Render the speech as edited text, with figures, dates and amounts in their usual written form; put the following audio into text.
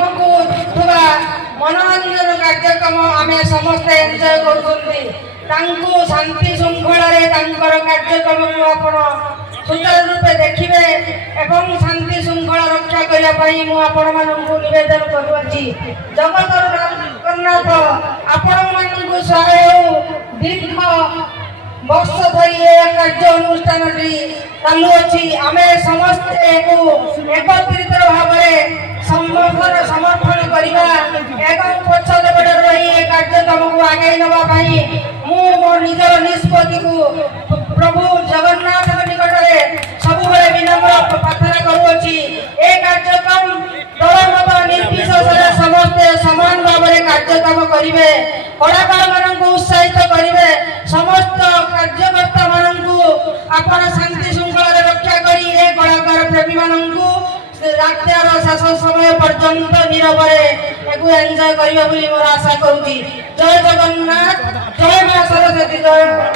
आमको थोड़ा मनोरंजन कार्यक्रम आम समस्ते एंजॉय कर शांति श्रृंखला कार्यक्रम को आपण सुचारू रूपे देखिए एवं शांति श्रृंखला रक्षा करने आपण मानू निवेदन करुँची जगत जगन्नाथ आपण मानू सहाय दीर्घ वर्ष धरी कार्य अनुष्ठान चालुअी आम समस्ते एकत्रित भाव समर्थन करवा एवं पछपटे रही कार्यक्रम को आगे नापी मो निजर निष्पत्ति को प्रभु जगन्नाथ निकट में सब विनम्र प्रार्थना करुँची ए कार्यक्रम दलमत निर्विशेष समस्ते समान भाव में कार्यक्रम करेंगे कलाकार मान उत्साहित करेंगे समस्त कार्यकर्ता मानू आपण शांति श्रृंखला रक्षा करी ए कलाकार प्रेमी मानू रात्यार शेष समय पर्यंत नीरव एंजॉय करबा बोली मोर आशा करूची जय जगन्नाथ जय मां सरस्वती जय